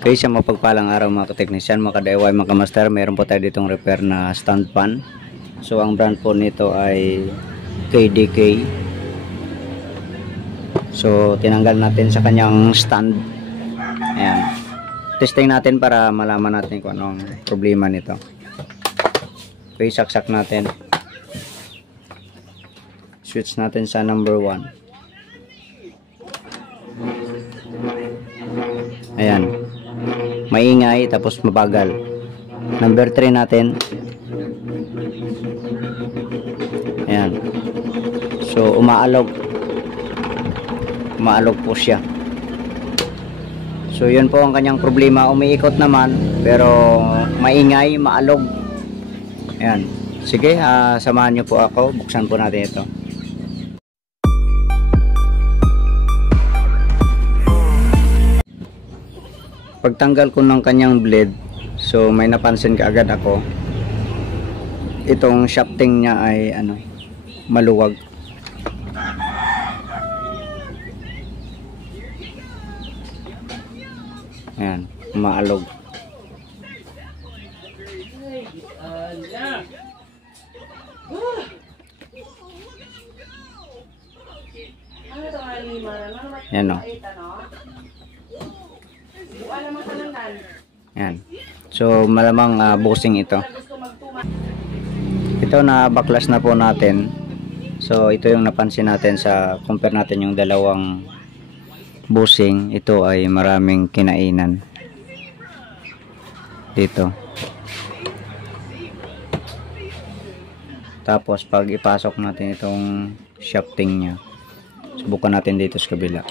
Okay, sa mapagpalang araw mga ka-technician, mga ka-DIY, mga ka-master, meron po tayo ditong repair na stand fan. So ang brand po nito ay KDK. So tinanggal natin sa kanyang stand. Ayan. Testing natin para malaman natin kung anong problema nito. Okay, saksak natin. Switch natin sa number 1. Ayan. Maingay tapos mabagal. Number 3 natin. Ayan. So umaalog po siya. So yun po ang kanyang problema. Umiikot naman pero maingay, maalog. Ayan. Sige, samahan nyo po ako. Buksan po natin ito. Pagtanggal ko ng kanyang blade, so may napansin kaagad ako. Itong shafting niya ay maluwag. Ayan, maalog. Ayan o. Ayan. So malamang bushing ito. Ito na baklas na po natin. So ito yung napansin natin sa compare natin yung dalawang bushing. Ito ay maraming kinainan dito. Tapos pag ipasok natin itong shafting nya, subukan natin dito sa kabila.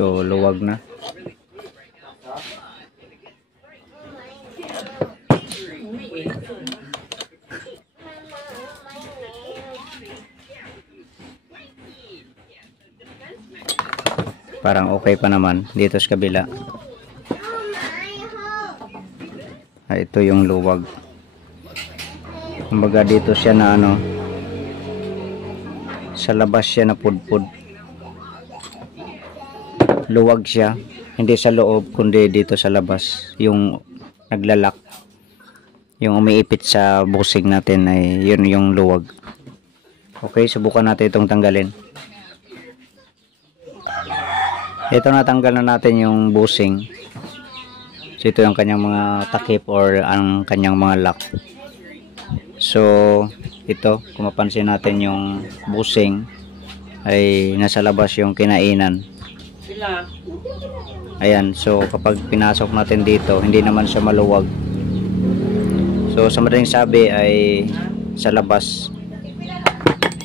So luwag na. Parang okay pa naman dito sa kabila. Ito yung luwag. Kumbaga dito siya na sa labas siya na pudpud. Luwag siya, hindi sa loob kundi dito sa labas yung naglalak, yung umiipit sa bushing natin ay yun yung luwag. Okay, subukan natin itong tanggalin. Ito, natanggal na natin yung bushing. So ito yung kanyang mga takip or ang kanyang mga lock. So ito, kung mapansin natin yung bushing ay nasa labas yung kinainan. Ayan, so kapag pinasok natin dito, hindi naman siya maluwag. So sa madaling sabi ay sa labas.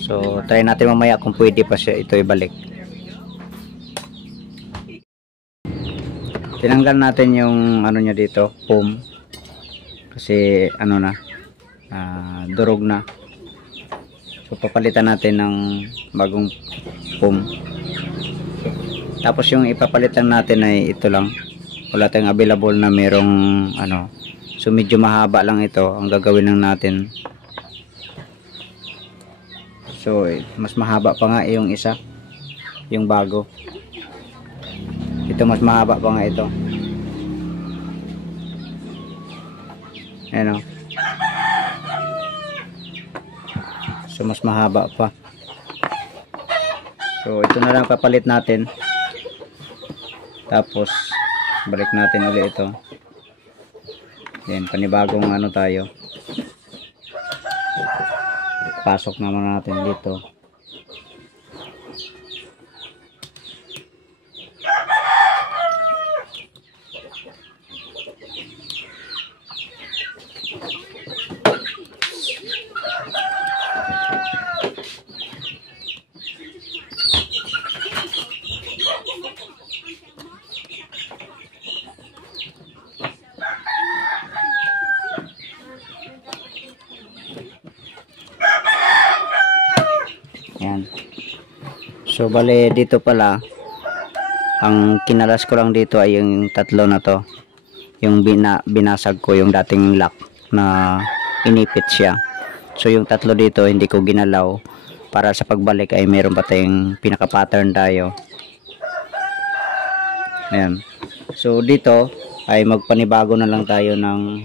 So try natin mamaya kung pwede pa siya ito ibalik. Tinanggal natin yung niya dito, foam. Kasi durog na. So papalitan natin ng bagong foam. Tapos yung ipapalitan natin ay ito lang. Wala tayong available na merong so medyo mahaba lang ito ang gagawin lang natin. So mas mahaba pa nga yung isa, yung bago. Ito mas mahaba pa nga ito. Ayan o. So mas mahaba pa. So ito na lang papalit natin. Tapos balik natin ulit ito. Then panibagong tayo. Pasok naman natin dito. Yan. So bale dito pala ang kinalas ko lang dito ay yung tatlo na to. Yung binasag ko yung dating lock na inipit siya. So yung tatlo dito hindi ko ginalaw para sa pagbalik ay meron pa tayong pinaka-pattern tayo. Ayan. So dito ay magpanibago na lang tayo ng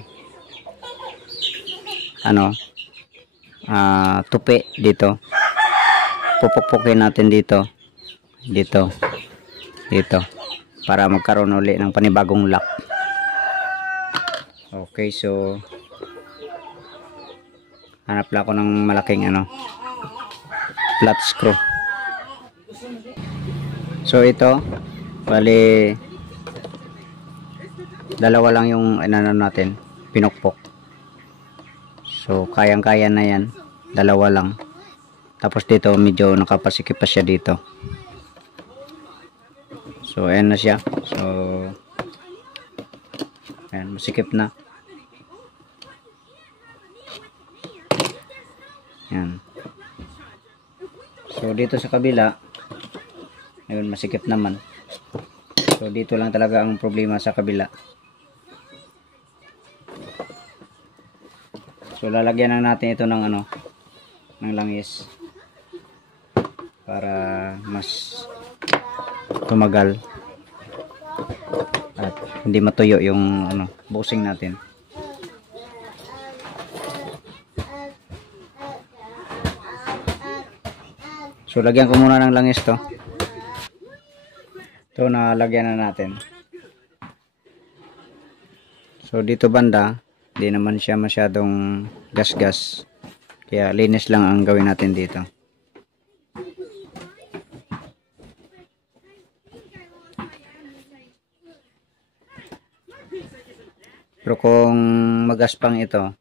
tupi dito. Pupukpukin natin dito para magkaroon uli ng panibagong lock. Okay, so hanap lang ako ng malaking flat screw. So ito bali dalawa lang yung natin pinukpok. So kayang-kaya na yan, dalawa lang. Tapos dito medyo nakapasikip pa siya dito. So ayan na siya. So ayan, masikip na. Ayan. So dito sa kabila, ayun, masikip naman. So dito lang talaga ang problema sa kabila. So lalagyan lang natin ito ng ng langis para mas tumagal at hindi matuyo yung bushing natin. So lagyan ko muna ng langis to. Ito nalagyan na natin. So dito banda, hindi naman siya masyadong gas-gas. Kaya linis lang ang gawin natin dito. Pero kung magaspang ito,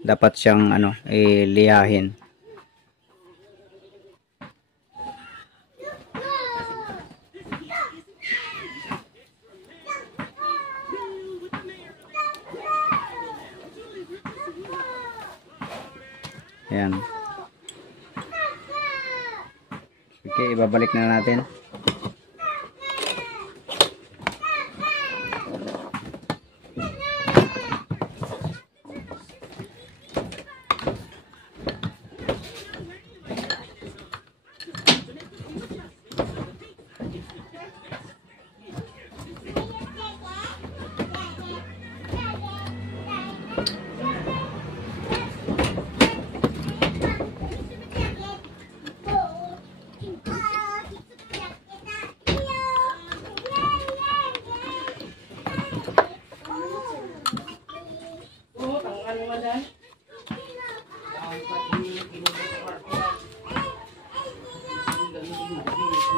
dapat siyang ilihahin. Ayan. Okay, ibabalik na natin.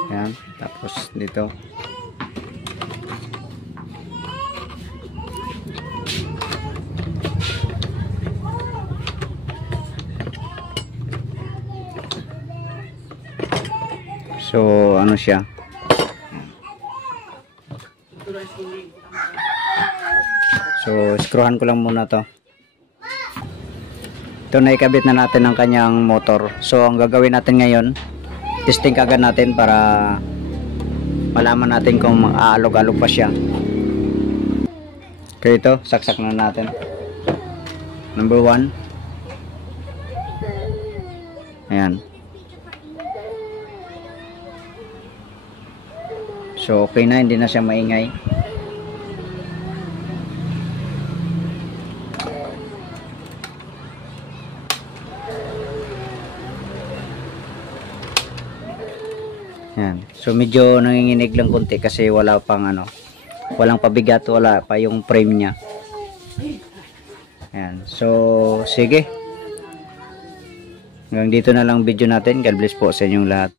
Ayan, tapos dito so siya, so screwhan ko lang muna to. Ito na ikabit na natin ang kanyang motor. So ang gagawin natin ngayon, testing kagad natin para malaman natin kung aalog-alog pa siya. Okay, ito saksak na natin. Number 1. Ayan. So okay na, hindi na siya maingay. Yan. So medyo nanginginig lang konti kasi wala pang walang pabigat, wala pa yung frame niya. Yan. So sige. Hanggang dito na lang video natin. God bless po sa inyong lahat.